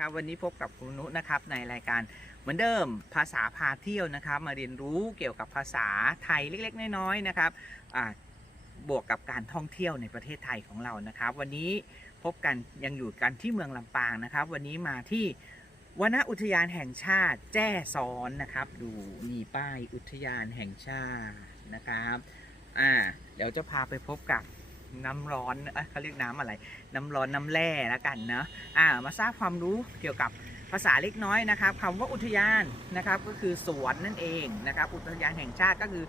ครับวันนี้พบกับครูนุนะครับในรายการเหมือนเดิมภาษาพาเที่ยวนะครับ มาเรียนรู้เกี่ยวกับภาษาไทยเล็กๆ น้อยๆนะครับบวกกับการท่องเที่ยวในประเทศไทยของเรานะครับ วันนี้พบกันยังอยู่กันที่เมืองลำปางนะครับ วันนี้มาที่วนอุทยานแห่งชาติแจ้ซ้อนนะครับ ดูมีป้ายอุทยานแห่งชาตินะครับอ่าเดี๋ยวจะพาไปพบกับ น้ำร้อนเขาเรียกน้ำอะไร น้ำร้อนน้ำแร่แล้วกันเนาะอ่ามาทราบความรู้เกี่ยวกับภาษาเล็กน้อยนะครับคำว่าอุทยานนะครับก็คือสวนนั่นเองนะครับ อุทยานแห่งชาติก็คือ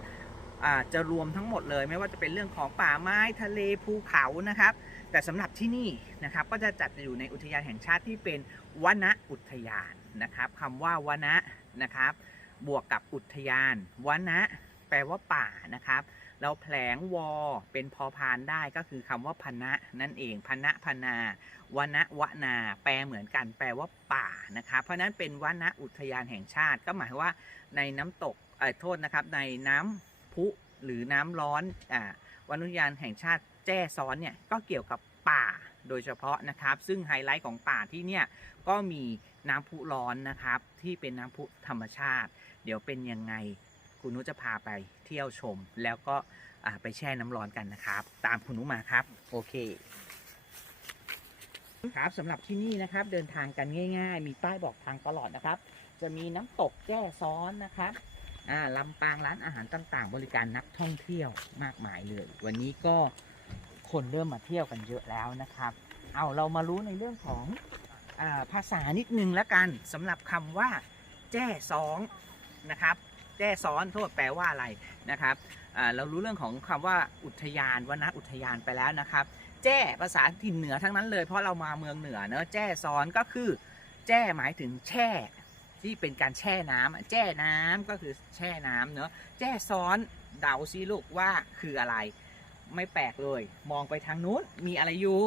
อาจะรวมทั้งหมดเลยไม่ว่าจะเป็นเรื่องของป่าไม้ทะเลภูเขานะครับ แต่สำหรับที่นี่นะครับก็จะจัดอยู่ในอุทยานแห่งชาติที่เป็นวนอุทยานนะครับคำว่าวนนะครับ บวกกับอุทยาน วนแปลว่าป่านะครับ เราแผลงวอเป็นพอพานได้ก็คือคำว่าพนะนั่นเองพนะพนาวนะวนา แปลเหมือนกันแปลว่าป่านะครับเพราะนั้นเป็นวนะอุทยานแห่งชาติ ก็หมายว่าในน้ำตกเอ่อโทษนะครับในน้ำพุหรือน้ำร้อนอ่าวนุยานแห่งชาติแจ้ซ้อนเนี่ยก็เกี่ยวกับป่าโดยเฉพาะนะครับ ซึ่งไฮไลท์ของป่าที่เนี่ยก็มีน้ำพุร้อนนะครับ ที่เป็นน้ำพุธรรมชาติ เดี๋ยวเป็นยังไง คุณนุจะพาไปเที่ยวชม แล้วก็ไปแช่น้ำร้อนกันนะครับ ตามคุณนุมาครับ โอเค ครับสำหรับที่นี่นะครับ เดินทางกันง่าย ๆ มีป้ายบอกทางตลอดนะครับ จะมีน้ำตกแจ้ซ้อนนะครับอ่าลำปางร้านอาหารต่างๆ บริการนักท่องเที่ยวมากมายเลย วันนี้ก็คนเริ่มมาเที่ยวกันเยอะแล้วนะครับ เอาเรามารู้ในเรื่องของอภาษานิดนึงแล้วกันสำหรับคำว่า แจ้ซ้องนะครับ แจ้ซ้อนโทษแปลว่าอะไรนะครับเรารู้เรื่องของคำว่าอุทยานวนอุทยานไปแล้วนะครับ แจ้ภาษาถิ่นเหนือทั้งนั้นเลยเพราะเรามาเมืองเหนือเนอะแจ้ซ้อนก็คือ แจ้หมายถึงแช่ ที่เป็นการแช่น้ำอะแจ้น้ำก็คือแช่น้ำเนอะแจ้ซ้อนเดาซิลูกว่าคืออะไร ไม่แปลกเลย มองไปทางนู้นมีอะไรอยู่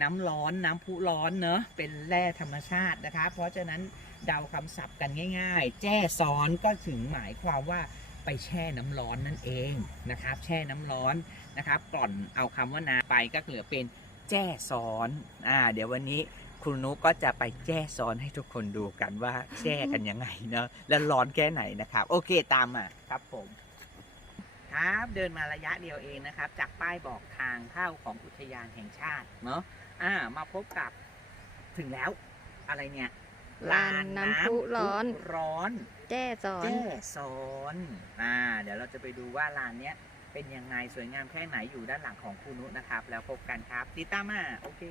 น้ำร้อนน้ำพุร้อนเนอะเป็นแร่ธรรมชาตินะครับเพราะฉะนั้น เดาคำศัพท์กันง่ายๆ แจ้ซ้อนก็ถึงหมายความว่าไปแช่น้ำร้อนนั่นเองนะครับ แช่น้ำร้อนนะครับก่อนเอาคำว่านาไปก็เหลือเป็นแจ้ซ้อนอ่าเดี๋ยววันนี้ครูนุก็จะไปแจ้ซ้อนให้ทุกคนดูกันว่าแช่กันยังไงเนาะแล้วร้อนแค่ไหนนะครับ โอเคตามมาครับผม ครับเดินมาระยะเดียวเองนะครับ จากป้ายบอกทางเข้าของอุทยานแห่งชาติเนาะอ่ามาพบกับถึงแล้วอะไรเนี่ย ลานน้ำพุร้อนพุร้อนแจ้สอนแจ้ซ้อนอ่าเดี๋ยวเราจะไปดูว่าลานเนี้ยเป็นยังไงสวยงามแค่ไหนอยู่ด้านหลังของครูนุนะครับ แล้วพบกันครับติดตามมาโอเค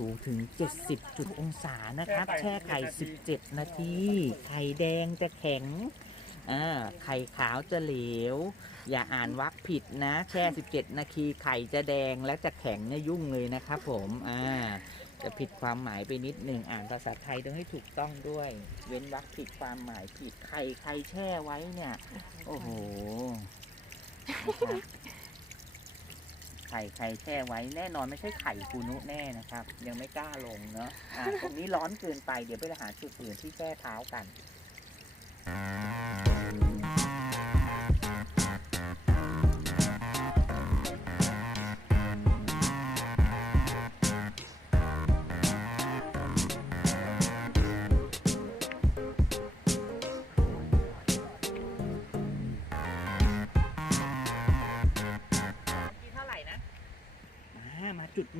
สูงถึง 70 จุดองศานะครับ แช่ไข่ 17 นาที ไข่แดงจะแข็งอ่าไข่ขาวจะเหลว อย่าอ่านวรรคผิดนะ แช่ 17 นาทีไข่จะแดงและจะแข็งเนี่ยยุ่งเลยนะครับผม อ่า จะผิดความหมายไปนิดหนึ่งอ่านภาษาไทยต้องให้ถูกต้องด้วย เว้นวรรคผิดความหมายผิดไข่ใครแช่ไว้เนี่ย โอ้โหนะครับ ไข่ไข่แช่ไว้แน่นอนไม่ใช่ไข่คูนุแน่นะครับ ยังไม่กล้าลงเนาะอ่าตรงนี้ร้อนเกินไปเดี๋ยวไปหาจุดอื่นที่แช่เท้ากัน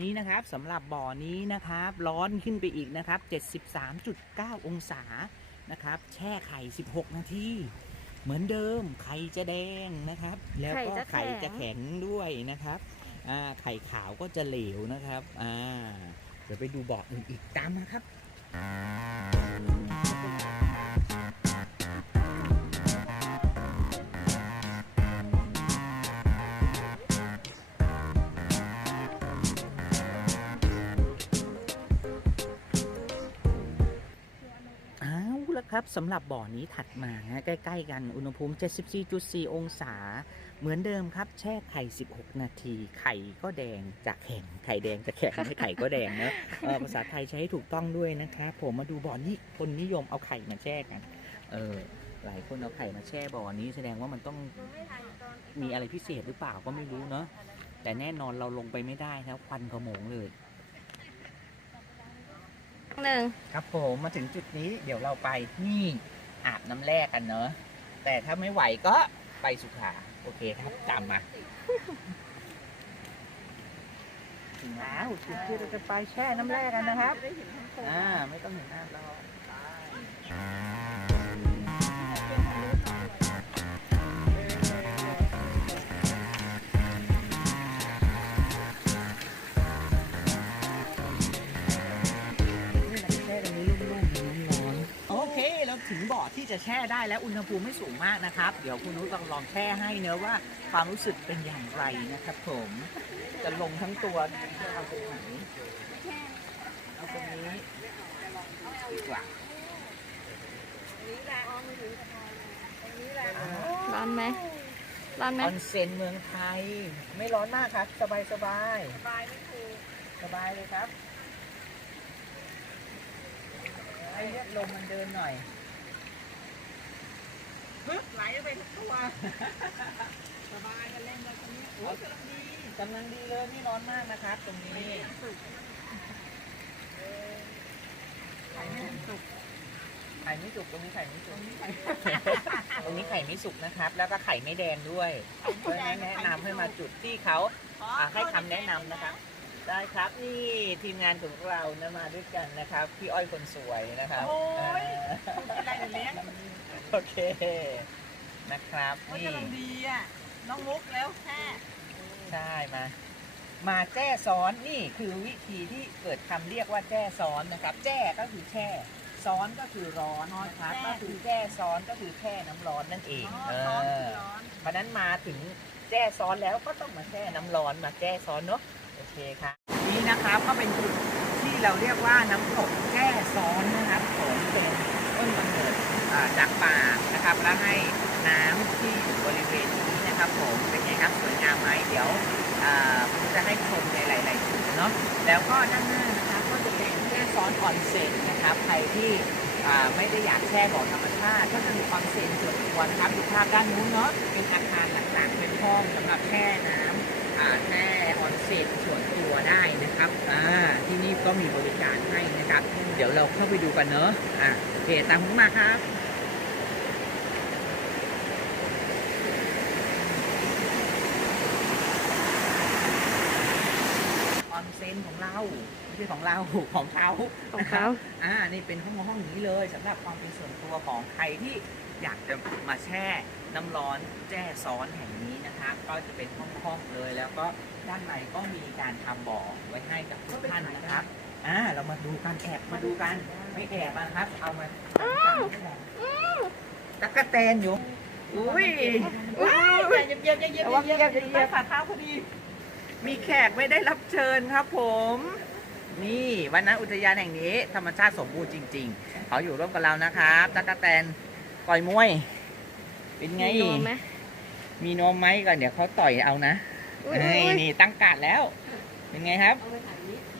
นี้นะครับสำหรับบ่อนี้นะครับ ร้อนขึ้นไปอีกนะครับ 73.9 องศานะครับ แช่ไข่ 16 นาที เหมือนเดิมไข่จะแดงนะครับ แล้วก็ไข่ไข่จะแข็งด้วยนะครับไข่ขาวก็จะเหลวนะครับอ่าเดี๋ยวไปดูบ่ออื่นอีกตามมาครับ ครับสำหรับบ่อนี้ถัดมาฮะใกล้ ๆ กันอุณหภูมิ 74.4 องศา เหมือนเดิมครับ แช่ไข่ 16 นาที ไข่ก็แดงจากแข็งไข่แดงจากแข็งไม่ไข่ก็แดงนะเออภาษาไทยใช้ให้ถูกต้องด้วยนะครับผมมาดูบ่อนี้คนนิยมเอาไข่มาแช่กัน เออหลายคนเอาไข่มาแช่บ่อนี้แสดงว่ามันต้องมีอะไรพิเศษหรือเปล่าก็ไม่รู้เนาะแต่แน่นอนเราลงไปไม่ได้ครับควันขโมงเลย หนึ่งครับผมมาถึงจุดนี้เดี๋ยวเราไปนี่อาบน้ำแร่กันเนอะแต่ถ้าไม่ไหวก็ไปสุขาโอเคครับตามมาถึงแล้วจุดที่เราจะไปแช่น้ำแร่กันนะครับ อ่าไม่ต้องเห็นหน้าเราแช่ จะแช่ได้แล้วอุณหภูมิไม่สูงมากนะครับ เดี๋ยวคุณนุชลองลองแช่ให้เนอะว่า ความรู้สึกเป็นอย่างไรนะครับผมจะลงทั้งตัวเอาตรงไหนเอาตรงนี้ดีกว่าร้อนไหมร้อนไหมออนเซ็นเมืองไทย ไม่ร้อนมากครับ สบายสบายสบายไม่ถูกสบายเลยครับ ให้เลือดลมมันเดินหน่อย ฮึบไหลไปทุกตัว สบายกันเล่นกันตรงนี้โอ้กำลังดีกำลังดีเลยไม่ร้อนมากนะครับ ตรงนี้ไข่ไม่สุกไข่ไม่สุกตรงนี้ไข่ไม่สุกตรงนี้ไข่ไม่สุกนะครับ แล้วก็ไข่ไม่แดงด้วยเพราะฉะนั้นแนะนำให้มาจุดที่เขาอ่าให้คำแนะนำนะครับ ได้ครับนี่ทีมงานของเรานะมาด้วยกันนะครับ พี่อ้อยคนสวยนะครับโอ้ยอ่าอะไรเลี้ยง โอเค นะครับมันนี่กำลังดีอะ น้องมุกแล้วแค่ใช่มา มาแจ้ซ้อนนี่คือวิธีที่เกิดคำเรียกว่าแจ้ซ้อนนะครับ แจ้ก็คือแช่ ซ้อนก็คือร้อนนะครับก็คือแจ้ซ้อนก็คือแช่น้ำร้อนนั่นเองอ๋อเอร้อนอร้อน เพราะฉะนั้นมาถึงแจ้ซ้อนแล้วก็ต้องมาแช่น้ำร้อนมาแจ้ซ้อนเนาะโอเคครับนี่นะครับก็เป็นจุดที่เราเรียกว่าน้ำตกแจ้ซ้อนนะครับผมเป็น ต้นกำเนิดอ่าจากป่านะครับ แล้วให้น้ำที่อยู่บริเวณนี้นะครับผมเป็นไงครับสวยงามไหมเดี๋ยวผมจะให้ชมในหลายๆจุดเนาะแล้วก็ด้านหน้านะครับก็จะเป็นแจ้ซ้อนออนเซ็นนะครับใครที่ไม่ได้อยากแช่บ่อธรรมชาติก็จะมีออนเซ็นส่วนตัวนะครับดูภาพด้านนู้นเนาะเป็นอาคารหลังๆเป็นห้องสำหรับแช่น้ำอ่า แช่ออนเซ็นส่วนตัวได้นะครับอ่าที่นี่ก็มีบริการให้นะครับ เดี๋ยวเราเข้าไปดูกันเนอะอะโอเคตามผมมาครับออนเซ็นของเราไม่ใช่ของเราของเขาของเขาอ่านี่เป็นห้องห้องนี้เลยสำหรับความเป็นส่วนตัวของใครที่อยากจะมาแช่น้ำร้อนแจ้ซ้อนแห่งนี้ นะครับก็จะเป็นห้องห้องๆเลย แล้วก็ด้านในก็มีการทำบ่อไว้ให้กับทุกท่านนะครับอ่าเรามาดูกันแอบมาดูกันไม่แอบนะครับ เอามาตะกะแตนอยู่อุ้ยอย่าเย็บเย็บอย่าเย็บระวังเหยียบอย่าเหยียบฝ่าเท้าพอดี มีแขกไม่ได้รับเชิญครับผม นี่วันนั้นอุทยานแห่งนี้ ธรรมชาติสมบูรณ์จริง ๆ เขาอยู่ร่วมกับเรานะครับตะกะแตนต่อยมวย เป็นไงมีนมไหม มีนมไหมก่อนเดี๋ยวเขาต่อยเอานะอุ้ยเฮ้ยอุ้ยนี่ตั้งการดแล้ว เป็นไงครับ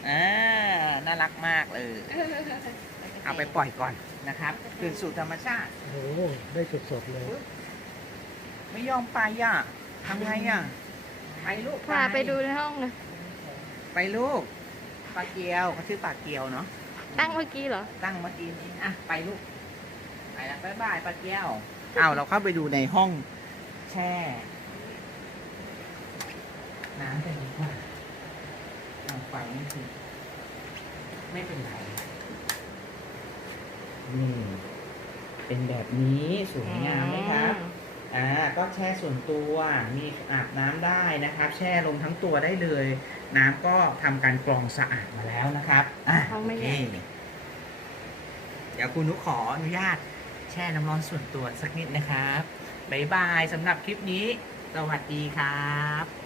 อ่าน่ารักมากเลย เอาไปปล่อยก่อนนะครับคืนสู่ธรรมชาติโอ้โหได้สดๆเลย ไม่ยอมไปอะทำไงอะไปลูกพาไปดูในห้องเลยไปลูกปลาเกียวเขาชื่อปลาเกียวเนาะตั้งเมื่อกี้เหรอ ตั้งเมื่อกี้นี้อะไปลูกไปแล้วบ๊ายบายปลาเกียวอ้าวเราเข้าไปดูในห้อง แช่น้ำกันดีกว่าเอาไฟไม่ถึงไม่เป็นไรนี่เป็นแบบนี้สวยงามไหมครับ อ่า ก็แช่ส่วนตัว มีอาบน้ำได้นะครับ แช่ลงทั้งตัวได้เลย น้ำก็ทำการกรองสะอาดมาแล้วนะครับ อะห้องไม่โอใหญ่เคเดี๋ยวคุณนุกขออนุญาตแช่น้ำร้อนส่วนตัวสักนิดนะครับ บ๊ายบายสำหรับคลิปนี้ สวัสดีครับ